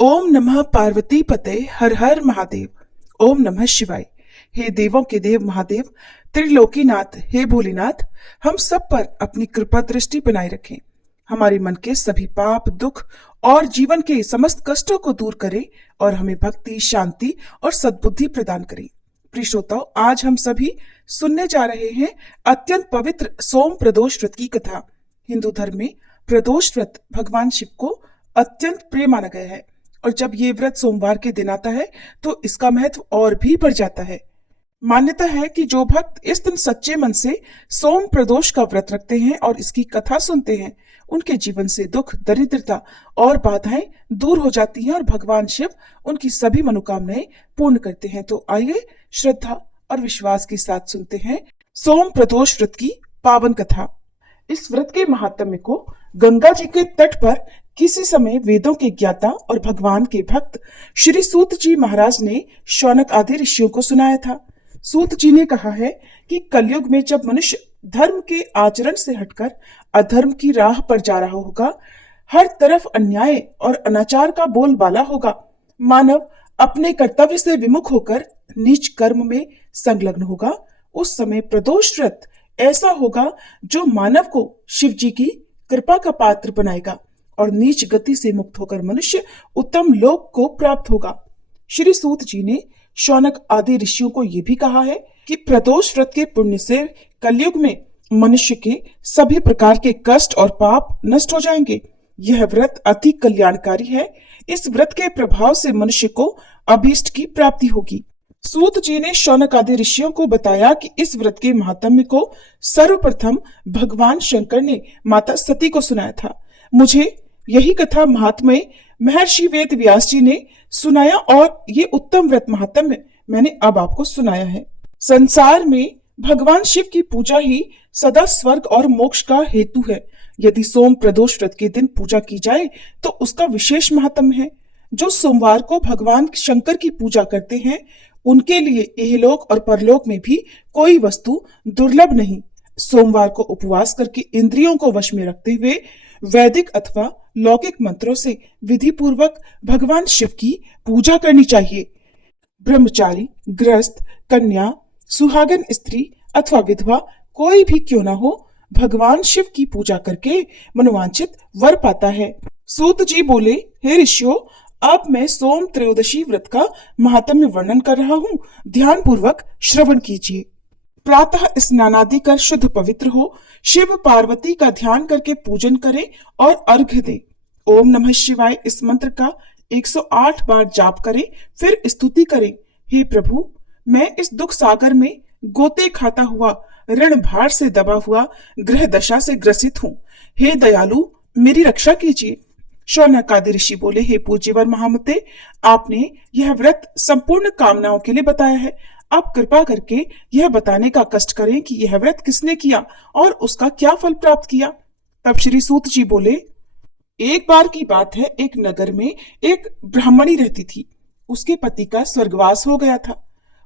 ओम नमः पार्वती पते हर हर महादेव। ओम नमः शिवाय। हे देवों के देव महादेव, त्रिलोकीनाथ, हे भोलेनाथ, हम सब पर अपनी कृपा दृष्टि बनाए रखें। हमारे मन के सभी पाप, दुख और जीवन के समस्त कष्टों को दूर करें और हमें भक्ति, शांति और सद्बुद्धि प्रदान करें। प्रिय श्रोताओ, आज हम सभी सुनने जा रहे हैं अत्यंत पवित्र सोम प्रदोष व्रत की कथा। हिंदू धर्म में प्रदोष व्रत भगवान शिव को अत्यंत प्रिय माना गया है और जब ये व्रत सोमवार के दिन आता है तो इसका महत्व और भी बढ़ जाता है। मान्यता है कि जो भक्त इस दिन सच्चे मन से सोम प्रदोष का व्रत रखते हैं और इसकी कथा सुनते हैं, उनके जीवन से दुख, दरिद्रता और बाधाएं दूर हो जाती हैं और भगवान शिव उनकी सभी मनोकामनाएं पूर्ण करते हैं। तो आइए श्रद्धा और विश्वास के साथ सुनते हैं सोम प्रदोष व्रत की पावन कथा। इस व्रत के महात्म्य को गंगा जी के तट पर किसी समय वेदों के ज्ञाता और भगवान के भक्त श्री सूत जी महाराज ने शौनक आदि ऋषियों को सुनाया था। सूत जी ने कहा है कि कलयुग में जब मनुष्य धर्म के आचरण से हटकर अधर्म की राह पर जा रहा होगा, हर तरफ अन्याय और अनाचार का बोलबाला होगा, मानव अपने कर्तव्य से विमुख होकर नीच कर्म में संलग्न होगा, उस समय प्रदोष व्रत ऐसा होगा जो मानव को शिव जी की कृपा का पात्र बनाएगा और नीच गति से मुक्त होकर मनुष्य उत्तम लोक को प्राप्त होगा। श्री सूत जी ने शौनक आदि ऋषियों को यह भी कहा है कि प्रदोष व्रत के पुण्य से कलयुग में मनुष्य के सभी प्रकार के कष्ट और पाप नष्ट हो जाएंगे। यह व्रत अति कल्याणकारी है। इस व्रत के प्रभाव से मनुष्य को अभीष्ट की प्राप्ति होगी। सूत जी ने शौनक आदि ऋषियों को बताया कि इस व्रत के महात्म्य को सर्वप्रथम भगवान शंकर ने माता सती को सुनाया था। मुझे यही कथा महात्म्य महर्षि वेद व्यास जी ने सुनाया और ये उत्तम व्रत महात्म्य मैंने अब आपको सुनाया है। संसार में भगवान शिव की पूजा ही सदा स्वर्ग और मोक्ष का हेतु है। यदि सोम प्रदोष व्रत के दिन पूजा की जाए तो उसका विशेष महात्म्य है। जो सोमवार को भगवान शंकर की पूजा करते हैं, उनके लिए इहलोक और परलोक में भी कोई वस्तु दुर्लभ नहीं। सोमवार को उपवास करके इंद्रियों को वश में रखते हुए वैदिक अथवा लौकिक मंत्रों से विधि पूर्वक भगवान शिव की पूजा करनी चाहिए। ब्रह्मचारी, गृहस्थ, कन्या, सुहागन स्त्री अथवा विधवा कोई भी क्यों ना हो, भगवान शिव की पूजा करके मनोवांछित वर पाता है। सूत जी बोले, हे ऋषियों, अब मैं सोम त्रयोदशी व्रत का महात्म्य वर्णन कर रहा हूँ, ध्यान पूर्वक श्रवण कीजिए। प्रातः स्नानादि कर शुद्ध पवित्र हो, शिव पार्वती का ध्यान करके पूजन करें और अर्घ्य दें। ओम नमः शिवाय इस मंत्र का 108 बार जाप करें, फिर स्तुति करें। हे प्रभु, मैं इस दुख सागर में गोते खाता हुआ, ऋण भार से दबा हुआ, ग्रह दशा से ग्रसित हूँ। हे दयालु, मेरी रक्षा कीजिए। शौनक आदि ऋषि बोले, हे पूज्यवर महामते, आपने यह व्रत संपूर्ण कामनाओं के लिए बताया है। आप कृपा करके यह बताने का कष्ट करें कि यह व्रत किसने किया और उसका क्या फल प्राप्त किया। तब श्री सूत जी बोले, एक बार की बात है, एक नगर में एक ब्राह्मणी रहती थी। उसके पति का स्वर्गवास हो गया था।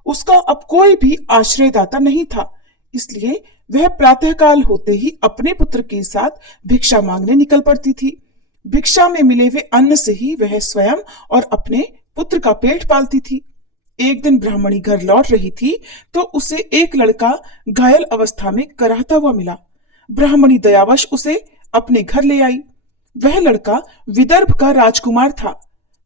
उसका अब कोई भी आश्रयदाता नहीं था, इसलिए वह प्रातःकाल होते ही अपने पुत्र के साथ भिक्षा मांगने निकल पड़ती थी। भिक्षा में मिले हुए अन्न से ही वह स्वयं और अपने पुत्र का पेट पालती थी। एक दिन ब्राह्मणी घर लौट रही थी तो उसे एक लड़का घायल अवस्था में कराहता हुआ मिला। ब्राह्मणी दयावश उसे अपने घर ले आई। वह लड़का विदर्भ का राजकुमार था।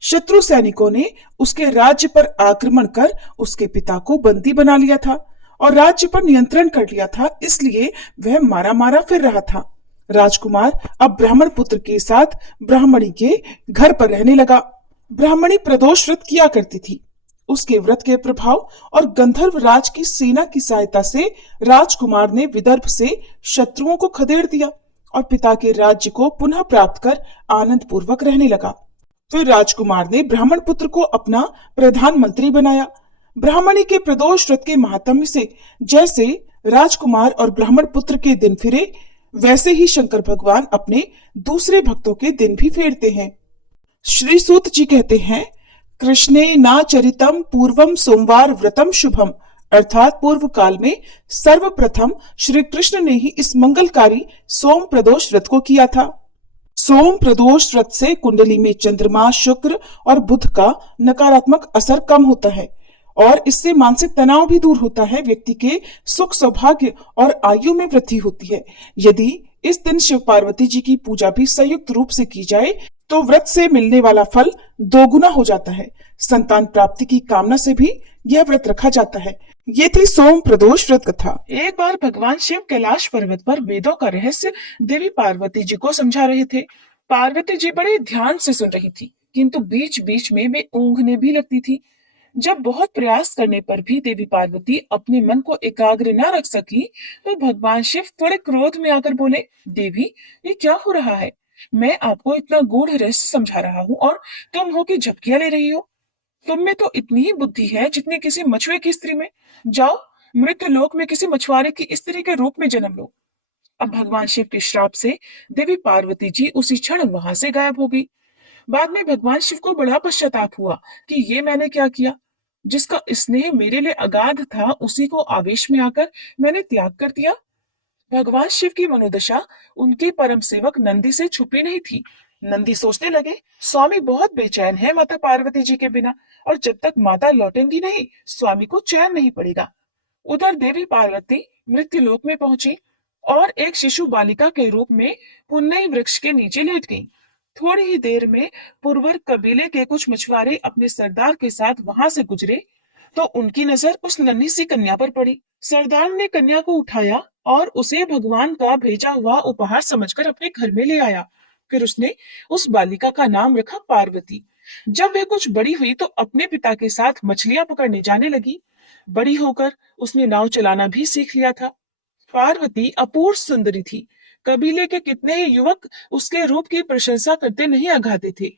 शत्रु सैनिकों ने उसके राज्य पर आक्रमण कर उसके पिता को बंदी बना लिया था और राज्य पर नियंत्रण कर लिया था, इसलिए वह मारा मारा फिर रहा था। राजकुमार अब ब्राह्मण पुत्र के साथ ब्राह्मणी के घर पर रहने लगा। ब्राह्मणी प्रदोष व्रत किया करती थी। उसके व्रत के प्रभाव और गंधर्व राज की सेना की सहायता से राजकुमार ने विदर्भ से शत्रुओं को खदेड़ दिया और पिता के राज्य को पुनः प्राप्त कर आनंद पूर्वक रहने लगा। फिर राजकुमार ने ब्राह्मण पुत्र को अपना प्रधानमंत्री बनाया। ब्राह्मणी के प्रदोष व्रत के महात्म्य से जैसे राजकुमार और ब्राह्मण पुत्र के दिन फिरे, वैसे ही शंकर भगवान अपने दूसरे भक्तों के दिन भी फेरते हैं। श्री सूत जी कहते हैं, कृष्णे ना चरितम पूर्वम सोमवार व्रतम शुभम, अर्थात पूर्व काल में सर्वप्रथम श्री कृष्ण ने ही इस मंगलकारी सोम प्रदोष व्रत को किया था। सोम प्रदोष व्रत से कुंडली में चंद्रमा, शुक्र और बुध का नकारात्मक असर कम होता है और इससे मानसिक तनाव भी दूर होता है। व्यक्ति के सुख, सौभाग्य और आयु में वृद्धि होती है। यदि इस दिन शिव पार्वती जी की पूजा भी संयुक्त रूप से की जाए तो व्रत से मिलने वाला फल दोगुना हो जाता है। संतान प्राप्ति की कामना से भी यह व्रत रखा जाता है। ये थी सोम प्रदोष व्रत कथा। एक बार भगवान शिव कैलाश पर्वत पर वेदों का रहस्य देवी पार्वती जी को समझा रहे थे। पार्वती जी बड़े ध्यान से सुन रही थी, किंतु बीच बीच में वे ऊँघने भी लगती थी। जब बहुत प्रयास करने पर भी देवी पार्वती अपने मन को एकाग्र न रख सकी, तो भगवान शिव थोड़े क्रोध में आकर बोले, देवी, ये क्या हो रहा है? मैं आपको इतना गूढ़ रहस्य समझा रहा हूँ और तुम हो कि झपकियां ले रही हो। तुम में तो इतनी ही बुद्धि है जितनी किसी मछुए की स्त्री में। जाओ, मृत्यु लोक में किसी मछुआरे की स्त्री के रूप में जन्म लो। अब भगवान शिव के श्राप से देवी पार्वती जी उसी क्षण वहां से गायब हो गई। बाद में भगवान शिव को बड़ा पश्चाताप हुआ कि ये मैंने क्या किया। जिसका स्नेह मेरे लिए अगाध था, उसी को आवेश में आकर मैंने त्याग कर दिया। भगवान शिव की मनोदशा उनके परम सेवक नंदी से छुपी नहीं थी। नंदी सोचने लगे, स्वामी बहुत बेचैन है माता पार्वती जी के बिना, और जब तक माता लौटेंगी नहीं, स्वामी को चैन नहीं पड़ेगा। उधर देवी पार्वती मृत्यु लोक में पहुंची और एक शिशु बालिका के रूप में पुन्नई वृक्ष के नीचे लेट गई। थोड़ी ही देर में पुरवर कबीले के कुछ मछुआरे अपने सरदार के साथ वहां से गुजरे तो उनकी नजर उस नन्ही सी कन्या पर पड़ी। सरदार ने कन्या को उठाया और उसे भगवान का भेजा हुआ उपहार समझकर अपने घर में ले आया। फिर उसने उस बालिका का नाम रखा पार्वती। जब वह कुछ बड़ी हुई तो अपने पिता के साथ मछलियां पकड़ने जाने लगी। बड़ी होकर उसने नाव चलाना भी सीख लिया था। पार्वती अपूर्व सुंदरी थी। कबीले के कितने ही युवक उसके रूप की प्रशंसा करते नहीं अघाते थे।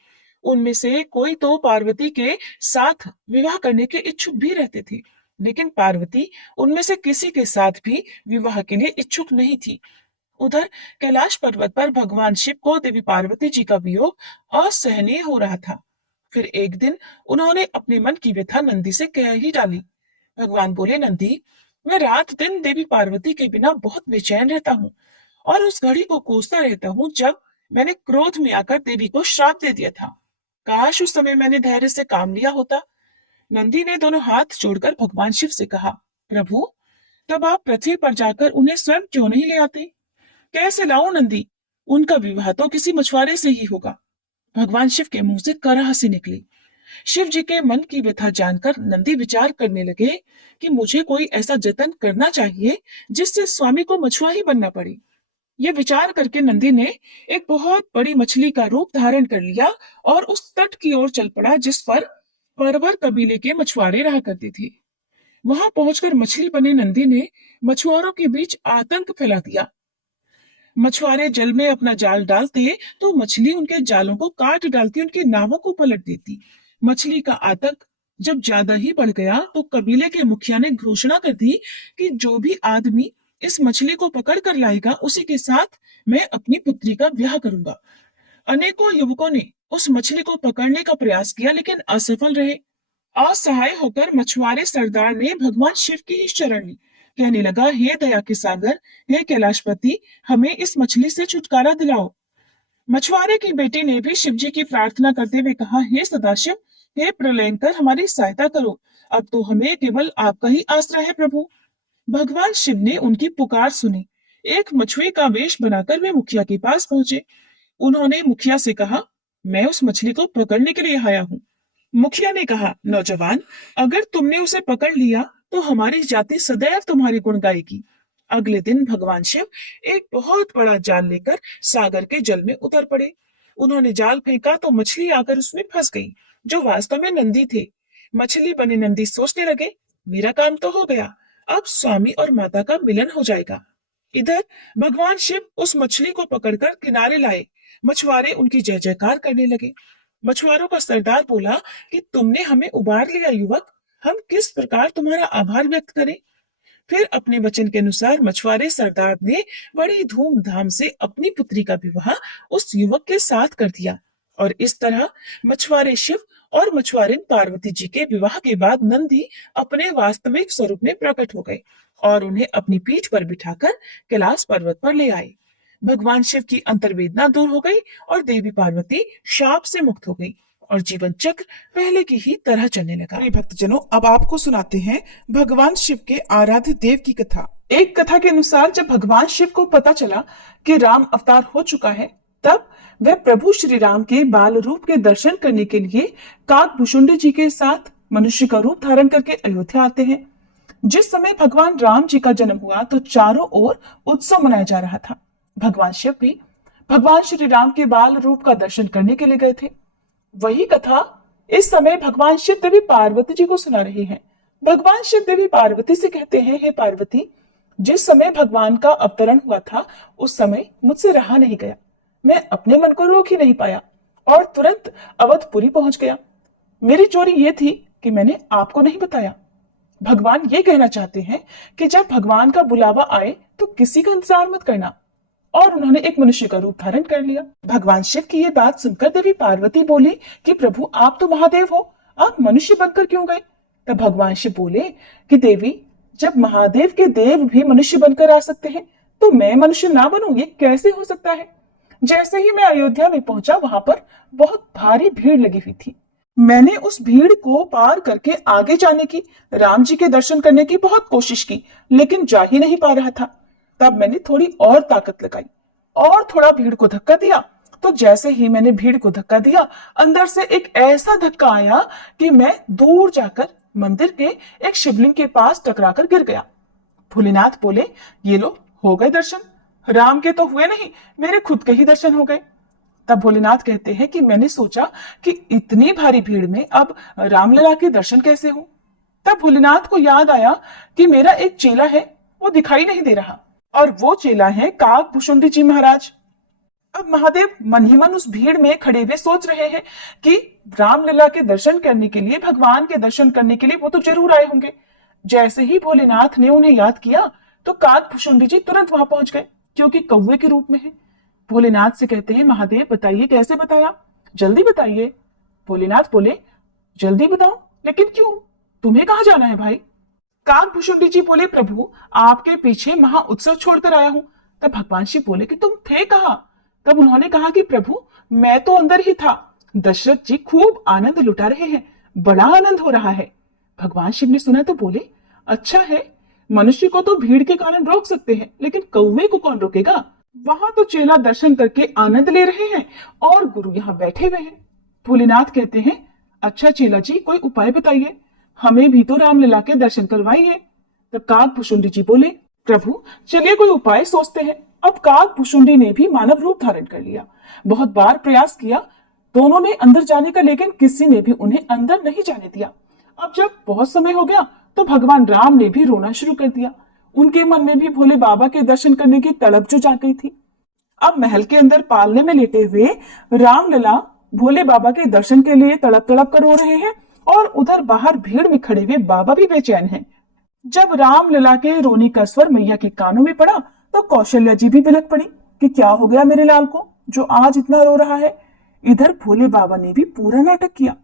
उनमें से कोई तो पार्वती के साथ विवाह करने के इच्छुक भी रहते थे, लेकिन पार्वती उनमें से किसी के साथ भी विवाह के लिए इच्छुक नहीं थी। उधर कैलाश पर्वत पर भगवान शिव को देवी पार्वती जी का वियोग असहनीय हो रहा था। फिर एक दिन उन्होंने अपने मन की व्यथा नंदी से कह ही डाली। भगवान बोले, नंदी, मैं रात दिन देवी पार्वती के बिना बहुत बेचैन रहता हूँ और उस घड़ी को कोसता रहता हूँ जब मैंने क्रोध में आकर देवी को श्राप दे दिया था। काश उस समय मैंने धैर्य से काम लिया होता। नंदी ने दोनों हाथ जोड़कर भगवान शिव से कहा, प्रभु, तब आप पृथ्वी पर जाकर उन्हें स्वयं क्यों नहीं ले आते? कैसे लाऊं नंदी? उनका विवाह तो किसी मछुआरे से ही होगा। भगवान शिव के मुंह से करह सी निकली। शिव जी के मन की व्यथा जानकर नंदी विचार करने लगे कि मुझे कोई ऐसा जतन करना चाहिए जिससे स्वामी को मछुआ ही बनना पड़े। यह विचार करके नंदी ने एक बहुत बड़ी मछली का रूप धारण कर लिया और उस तट की ओर चल पड़ा जिस पर परवर कबीले के मछुआरे रहा करते थे। वहां पहुंचकर मछली बने नंदी ने मछुआरों के बीच आतंक फैला दिया। मछुआरे जल में अपना जाल डालते तो मछली उनके जालों को काट डालती, उनकी नावों को पलट देती। मछली का आतंक जब ज्यादा ही बढ़ गया तो कबीले के मुखिया ने घोषणा कर दी कि जो भी आदमी इस मछली को पकड़ कर लाएगा, उसी के साथ मैं अपनी पुत्री का ब्याह करूंगा। अनेकों युवकों ने उस मछली को पकड़ने का प्रयास किया, लेकिन असफल रहे। असहाय होकर मछुआरे सरदार ने भगवान शिव की ही शरण ली। कहने लगा, हे दया के सागर, हे कैलाशपति, हमें इस मछली से छुटकारा दिलाओ। मछुआरे की बेटी ने भी शिव जी की प्रार्थना करते हुए कहा, हे सदाशिव, हे प्रलयंकर, हमारी सहायता करो। अब तो हमें केवल आपका ही आश्रय है प्रभु। भगवान शिव ने उनकी पुकार सुनी। एक मछुए का वेश बनाकर वे मुखिया के पास पहुंचे। उन्होंने मुखिया से कहा, मैं उस मछली को पकड़ने के लिए आया हूँ। मुखिया ने कहा, नौजवान, अगर तुमने उसे पकड़ लिया तो हमारी जाति सदैव तुम्हारी गुण गाएगी। अगले दिन भगवान शिव एक बहुत बड़ा जाल लेकर सागर के जल में उतर पड़े। उन्होंने जाल फेंका तो मछली आकर उसमें फंस गई, जो वास्तव में नंदी थे। मछली बने नंदी सोचने लगे, मेरा काम तो हो गया, अब स्वामी और माता का मिलन हो जाएगा। इधर भगवान शिव उस मछली को पकड़कर किनारे लाए। मछुआरे उनकी जय जयकार करने लगे। मछुआरों का सरदार बोला कि तुमने हमें उबार लिया युवक, हम किस प्रकार तुम्हारा आभार व्यक्त करें। फिर अपने वचन के अनुसार मछुआरे सरदार ने बड़ी धूमधाम से अपनी पुत्री का विवाह उस युवक के साथ कर दिया। और इस तरह मछुआरे शिव और मछुआरिन पार्वती जी के विवाह के बाद नंदी अपने वास्तविक स्वरूप में प्रकट हो गए और उन्हें अपनी पीठ पर बिठाकर कैलाश पर्वत पर ले आए। भगवान शिव की अंतर्वेदना दूर हो गई और देवी पार्वती शाप से मुक्त हो गई और जीवन चक्र पहले की ही तरह चलने लगा। प्रिय भक्तजनों, अब आपको सुनाते हैं भगवान शिव के आराध्य देव की कथा। एक कथा के अनुसार जब भगवान शिव को पता चला कि राम अवतार हो चुका है, तब वह प्रभु श्री राम के बाल रूप के दर्शन करने के लिए काकभूषुंडी जी के साथ मनुष्य का रूप धारण करके अयोध्या आते हैं। जिस समय भगवान राम जी का जन्म हुआ तो चारों ओर उत्सव मनाया जा रहा था। भगवान शिव भी भगवान श्री राम के बाल रूप का दर्शन करने के लिए गए थे। वही कथा इस समय भगवान शिव देवी पार्वती जी को सुना रहे हैं। भगवान शिव देवी पार्वती से कहते हैं, हे पार्वती, जिस समय भगवान का अवतरण हुआ था उस समय मुझसे रहा नहीं गया। मैं अपने मन को रोक ही नहीं पाया और तुरंत अवधपुरी पहुंच गया। मेरी चोरी ये थी कि मैंने आपको नहीं बताया। भगवान ये कहना चाहते हैं कि जब भगवान का बुलावा आए तो किसी का इंतजार मत करना। और उन्होंने एक मनुष्य का रूप धारण कर लिया। भगवान शिव की ये बात सुनकर देवी पार्वती बोली कि प्रभु, आप तो महादेव हो, आप मनुष्य बनकर क्यों गए? तब भगवान शिव बोले कि देवी, जब महादेव के देव भी मनुष्य बनकर आ सकते हैं तो मैं मनुष्य ना बनूं, ये कैसे हो सकता है? जैसे ही मैं अयोध्या में पहुंचा, वहां पर बहुत भारी भीड़ लगी हुई थी। मैंने उस भीड़ को पार करके आगे जाने की, राम जी के दर्शन करने की बहुत कोशिश की, लेकिन जा ही नहीं पा रहा था। तब मैंने थोड़ी और ताकत लगाई और थोड़ा भीड़ को धक्का दिया। तो जैसे ही मैंने भीड़ को धक्का दिया, अंदर से एक ऐसा धक्का आया कि मैं दूर जाकर मंदिर के एक शिवलिंग के पास टकराकर गिर गया। भोलेनाथ बोले, ये लो, हो गए दर्शन। राम के तो हुए नहीं, मेरे खुद के ही दर्शन हो गए। तब भोलेनाथ कहते हैं कि मैंने सोचा कि इतनी भारी भीड़ में अब रामलला के दर्शन कैसे हो। तब भोलेनाथ को याद आया कि मेरा एक चेला है, वो दिखाई नहीं दे रहा, और वो चेला है काकभूषुंडी जी महाराज। अब महादेव मन ही मन उस भीड़ में खड़े हुए सोच रहे हैं कि रामलला के दर्शन करने के लिए, भगवान के दर्शन करने के लिए वो तो जरूर आए होंगे। जैसे ही भोलेनाथ ने उन्हें याद किया तो काकभूषुंडी जी तुरंत वहां पहुंच गए, क्योंकि कौवे के रूप में है। भोलेनाथ से कहते हैं, महादेव बताइए कैसे बताया, जल्दी बताइए। भोलेनाथ बोले, जल्दी बताओ, लेकिन क्यों, तुम्हें कहाँ जाना है भाई? काकभूषुंडी जी बोले, प्रभु, आपके पीछे महा उत्सव छोड़कर आया हूं। तब भगवान शिव बोले कि तुम थे कहाँ? तब उन्होंने कहा कि प्रभु, मैं तो अंदर ही था। दशरथ जी खूब आनंद लुटा रहे हैं, बड़ा आनंद हो रहा है। भगवान शिव ने सुना तो बोले, अच्छा है, मनुष्य को तो भीड़ के कारण रोक सकते हैं, लेकिन कौवे को कौन रोकेगा? वहां तो चेला दर्शन करके आनंद ले रहे हैं और गुरु यहाँ बैठे हुए हैं। भोलेनाथ कहते हैं, अच्छा चेला जी, कोई उपाय बताइए, हमें भी तो रामलला के दर्शन करवाइए। तब काकभूषुंडी जी बोले, प्रभु चलिए कोई उपाय सोचते हैं। अब काकभूषुंडी ने भी मानव रूप धारण कर लिया। बहुत बार प्रयास किया दोनों ने अंदर जाने का, लेकिन किसी ने भी उन्हें अंदर नहीं जाने दिया। अब जब बहुत समय हो गया तो भगवान राम ने भी रोना शुरू कर दिया। उनके मन में भी भोले बाबा के दर्शन करने की तड़प जो जाग गई थी। अब महल के अंदर पालने में लेटे हुए रामलला भोले बाबा के दर्शन के लिए तड़प तड़प कर रो रहे हैं, और उधर बाहर भीड़ में खड़े हुए बाबा भी बेचैन हैं। जब रामलला के रोने का स्वर मैया के कानों में पड़ा तो कौशल्या जी भी बिलख पड़ी कि क्या हो गया मेरे लाल को, जो आज इतना रो रहा है। इधर भोले बाबा ने भी पूरा नाटक किया।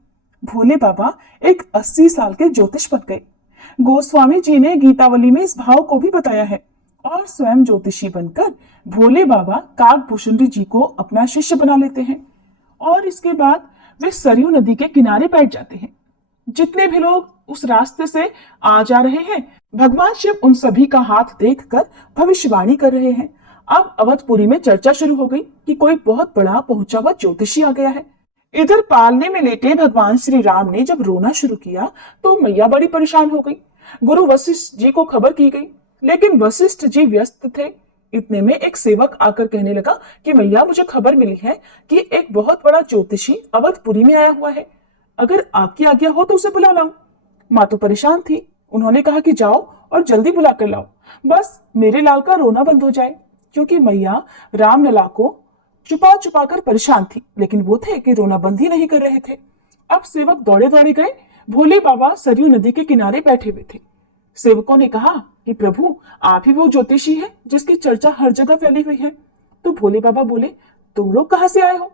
भोले बाबा एक 80 साल के ज्योतिष बन गए। गोस्वामी जी ने गीतावली में इस भाव को भी बताया है, और स्वयं ज्योतिषी बनकर भोले बाबा काकभूषुंडी जी को अपना शिष्य बना लेते हैं। और इसके बाद वे सरयू नदी के किनारे बैठ जाते हैं। जितने भी लोग उस रास्ते से आ जा रहे हैं, भगवान शिव उन सभी का हाथ देखकर भविष्यवाणी कर रहे हैं। अब अवधपुरी में चर्चा शुरू हो गई कि कोई बहुत बड़ा पहुंचा हुआ ज्योतिषी आ गया है। इधर पालने में लेटे भगवान श्री राम ने जब रोना शुरू किया तो मैया बड़ी परेशान हो गई। गुरु वशिष्ठ जी को खबर की गई, लेकिन वशिष्ठ जी व्यस्त थे। इतने में एक सेवक आकर कहने लगा कि मैया, मुझे खबर मिली है कि एक बहुत बड़ा ज्योतिषी अवधपुरी में आया हुआ है, अगर आपकी आज्ञा हो तो उसे बुला लाऊं। माँ तो परेशान थी। उन्होंने कहा कि जाओ और जल्दी बुला कर लाओ, बस मेरे लाल का रोना बंद हो जाए, क्योंकि मैया रामलला को छुपा छुपा कर परेशान थी, लेकिन वो थे कि रोना बंद ही नहीं कर रहे थे। अब सेवक दौड़े दौड़े गए। भोले बाबा सरयू नदी के किनारे बैठे हुए थे। सेवकों ने कहा कि प्रभु, आप ही वो ज्योतिषी है जिसकी चर्चा हर जगह फैली हुई है। तो भोले बाबा बोले, तुम लोग कहाँ से आए हो?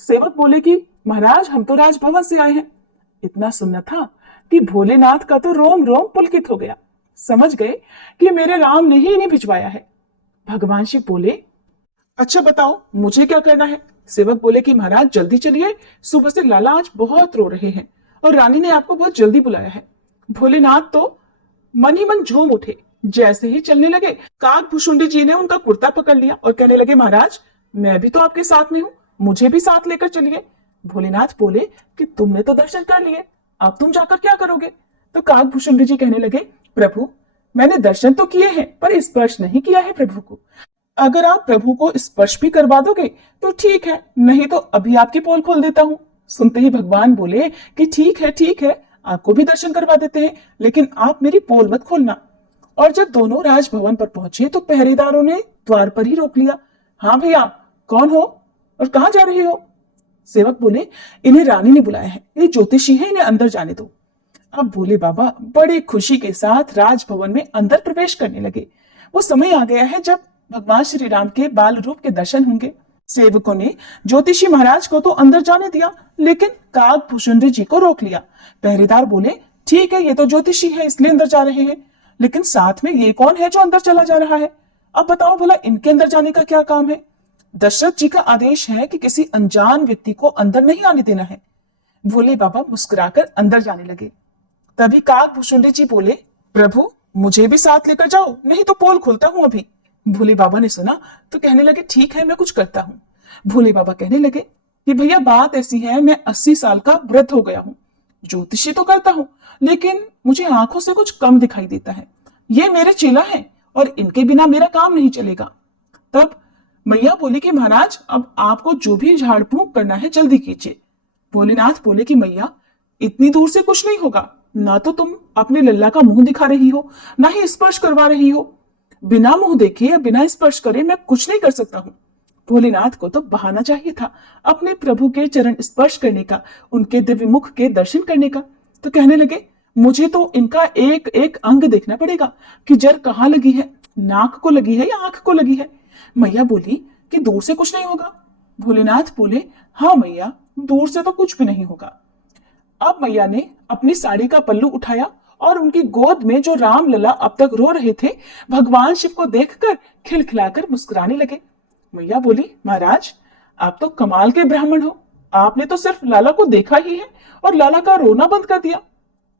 सेवक बोले कि महाराज, हम तो राजभवन से आए हैं। इतना सुनना था कि भोलेनाथ का तो रोम रोम पुलकित हो गया। समझ गए कि मेरे राम ने ही इन्हें भिजवाया है। भगवान शिव बोले, अच्छा बताओ मुझे क्या करना है। सेवक बोले कि महाराज जल्दी चलिए, सुबह से लाला आज बहुत रो रहे हैं और रानी ने आपको बहुत जल्दी बुलाया है। भोलेनाथ तो मन ही मन झूम उठे। जैसे ही चलने लगे, काकभूषुंडी जी ने उनका कुर्ता पकड़ लिया और कहने लगे, महाराज मैं भी तो आपके साथ में हूँ, मुझे भी साथ लेकर चलिए। भोलेनाथ बोले कि तुमने तो दर्शन कर लिए, अब तुम जाकर क्या करोगे। तो काकभूषुंडी जी कहने लगे, प्रभु मैंने दर्शन तो किए हैं पर स्पर्श नहीं किया है प्रभु को। अगर आप प्रभु को स्पर्श भी करवा दोगे तो ठीक है, नहीं तो अभी आपकी पोल खोल देता हूँ। सुनते ही भगवान बोले कि ठीक है, आपको भी दर्शन करवा देते हैं, लेकिन आप मेरी पोल मत खोलना। और जब दोनों राजभवन पर पहुंचे तो पहरेदारों ने द्वार पर ही रोक लिया। हाँ भैया, कौन हो और कहाँ जा रहे हो। सेवक बोले, इन्हें रानी ने बुलाया है, ये ज्योतिषी है, इन्हें अंदर जाने दो। अब भोले बाबा बड़े खुशी के साथ राजभवन में अंदर प्रवेश करने लगे। वो समय आ गया है जब भगवान श्री राम के बाल रूप के दर्शन होंगे। सेवकों ने ज्योतिषी महाराज को तो अंदर जाने दिया, लेकिन काकभूषुंडी जी को रोक लिया। पहरेदार बोले, ठीक है, ये तो ज्योतिषी है इसलिए अंदर जा रहे हैं, लेकिन साथ में ये कौन है जो अंदर चला जा रहा है। अब बताओ भला इनके अंदर जाने का क्या काम है। दशरथ जी का आदेश है कि किसी अनजान व्यक्ति को अंदर नहीं आने देना है। भोले बाबा मुस्कुराकर अंदर जाने लगे। तभी काकभूषुंडी जी बोले, प्रभु मुझे भी साथ लेकर जाओ, नहीं तो पोल खोलता हूं अभी। भोले बाबा ने सुना तो कहने लगे, ठीक है मैं कुछ करता हूँ। भोले बाबा कहने लगे कि भैया बात ऐसी है, मैं 80 साल का वृद्ध हो गया हूँ, ज्योतिषी तो करता हूँ लेकिन मुझे आंखों से कुछ कम दिखाई देता है। ये मेरे चेला है और इनके बिना मेरा काम नहीं चलेगा। तब मैया बोली कि महाराज अब आपको जो भी झाड़ फूंक करना है जल्दी कीजिए। भोलेनाथ बोले कि मैया इतनी दूर से कुछ नहीं होगा, ना तो तुम अपने लल्ला का मुंह दिखा रही हो, ना ही स्पर्श करवा रही हो। बिना मुंह देखे या बिना स्पर्श करे मैं कुछ नहीं कर सकता हूँ। भोलेनाथ को तो बहाना चाहिए था अपने प्रभु के चरण स्पर्श करने का, उनके दिव्य मुख के दर्शन करने का। तो कहने लगे, मुझे तो इनका एक एक अंग देखना पड़ेगा कि जर कहाँ लगी है, नाक को लगी है या आंख को लगी है। मैया बोली कि दूर से कुछ नहीं होगा। भोलेनाथ बोले, हाँ मैया, दूर से तो कुछ भी नहीं होगा। अब मैया ने अपनी साड़ी का पल्लू उठाया और उनकी गोद में जो रामलला अब तक रो रहे थे, भगवान शिव को देखकर खिलखिलाकर मुस्कुराने लगे। मैया बोली, महाराज आप तो कमाल के ब्राह्मण हो, आपने तो सिर्फ लाला को देखा ही है और लाला का रोना बंद कर दिया।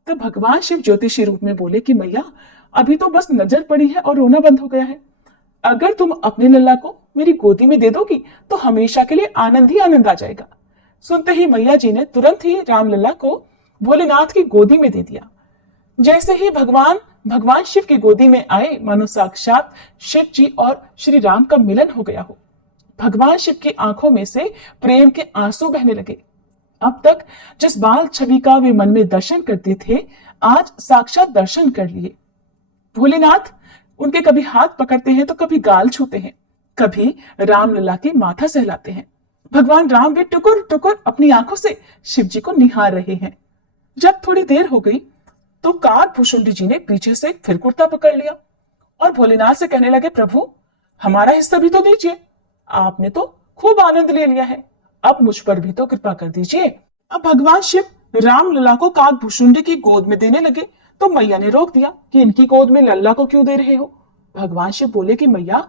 तो भगवान शिव ज्योतिषी रूप में बोले कि मैया अभी तो बस नजर पड़ी है और रोना बंद हो गया है। अगर तुम अपने लल्ला को मेरी गोदी में दे दोगी तो हमेशा के लिए आनंद ही आनंद आ जाएगा। सुनते ही मैया जी ने तुरंत ही रामलला को भोलेनाथ की गोदी में दे दिया। जैसे ही भगवान शिव की गोदी में आए, मानो साक्षात शिव जी और श्री राम का मिलन हो गया हो। भगवान शिव की आंखों में से प्रेम के आंसू बहने लगे। अब तक जिस बाल छवि का वे मन में दर्शन करते थे, आज साक्षात दर्शन कर लिए। भोलेनाथ उनके कभी हाथ पकड़ते हैं तो कभी गाल छूते हैं, कभी रामलला के माथा सहलाते हैं। भगवान राम भी टुकुर टुकुर अपनी आंखों से शिव जी को निहार रहे हैं। जब थोड़ी देर हो गई तो काकभूषुंडी जी ने पीछे से फिर कुर्ता पकड़ लिया और भोलेनाथ से कहने लगे, प्रभु हमारा हिस्सा भी तो दीजिए, आपने तो खूब आनंद ले लिया है, अब मुझ पर भी तो कृपा कर दीजिए। अब भगवान शिव रामलला को काकभूषुंडी की गोद में देने लगे तो मैया ने रोक दिया कि इनकी गोद में लल्ला को क्यों दे रहे हो। भगवान शिव बोले कि मैया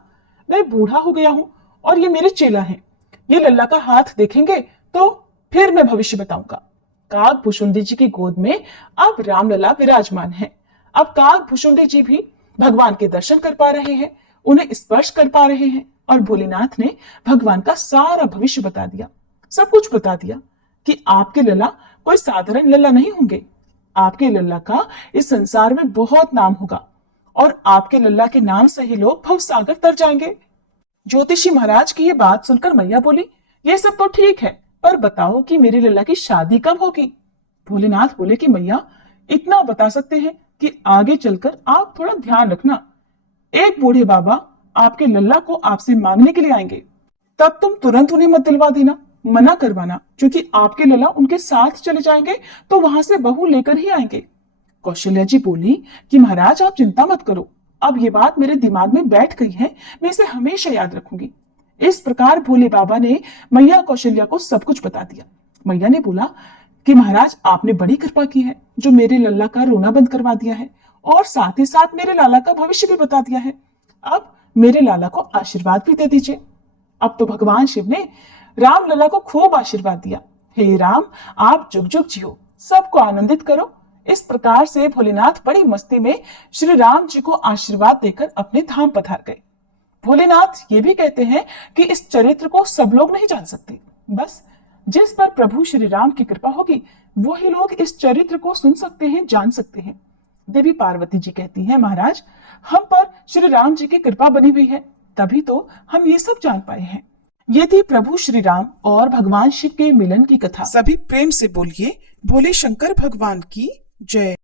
मैं बूढ़ा हो गया हूं और ये मेरे चेला हैं, ये लल्ला का हाथ देखेंगे तो फिर मैं भविष्य बताऊंगा। काकभूषुंडी जी की गोद में अब रामलला विराजमान है। अब काकभूषुंडी जी भी भगवान के दर्शन कर पा रहे हैं, उन्हें स्पर्श कर पा रहे हैं और भोलेनाथ ने भगवान का सारा भविष्य बता दिया, सब कुछ बता दिया कि आपके लल्ला कोई साधारण लल्ला नहीं होंगे, आपके लल्ला का इस संसार में बहुत नाम होगा और आपके लल्ला के नाम से ही लोग भवसागर तर जाएंगे। ज्योतिषी महाराज की ये बात सुनकर मैया बोली, ये सब तो ठीक है, पर बताओ कि मेरे लल्ला की शादी कब होगी। भोलेनाथ बोले कि मैया इतना बता सकते हैं कि आगे चलकर आप थोड़ा ध्यान रखना, एक बूढ़े बाबा आपके लल्ला को आपसे मांगने के लिए आएंगे, तब तुम तुरंत उन्हें मत दिलवा देना, मना करवाना, क्योंकि आपके लल्ला उनके साथ चले जाएंगे तो वहां से बहू लेकर ही आएंगे। कौशल्या जी बोली कि महाराज आप चिंता मत करो, अब ये बात मेरे दिमाग में बैठ गई है, मैं इसे हमेशा याद रखूंगी। इस प्रकार भोले बाबा ने मैया कौशल्या को सब कुछ बता दिया। मैया ने बोला कि महाराज आपने बड़ी कृपा की है जो मेरे लल्ला का रोना बंद करवा दिया है और साथ ही साथ मेरे लाला का भविष्य भी बता दिया है। अब मेरे लाला को आशीर्वाद भी दे दीजिए। अब तो भगवान शिव ने राम लला को खूब आशीर्वाद दिया। हे राम, आप जुग जुग जियो, सबको आनंदित करो। इस प्रकार से भोलेनाथ बड़ी मस्ती में श्री राम जी को आशीर्वाद देकर अपने धाम पधार गए। भोलेनाथ ये भी कहते हैं कि इस चरित्र को सब लोग नहीं जान सकते, बस जिस पर प्रभु श्री राम की कृपा होगी वही लोग इस चरित्र को सुन सकते हैं, जान सकते हैं। देवी पार्वती जी कहती हैं, महाराज हम पर श्री राम जी की कृपा बनी हुई है, तभी तो हम ये सब जान पाए हैं। ये थी प्रभु श्री राम और भगवान शिव के मिलन की कथा। सभी प्रेम से बोलिए, भोले शंकर भगवान की जय।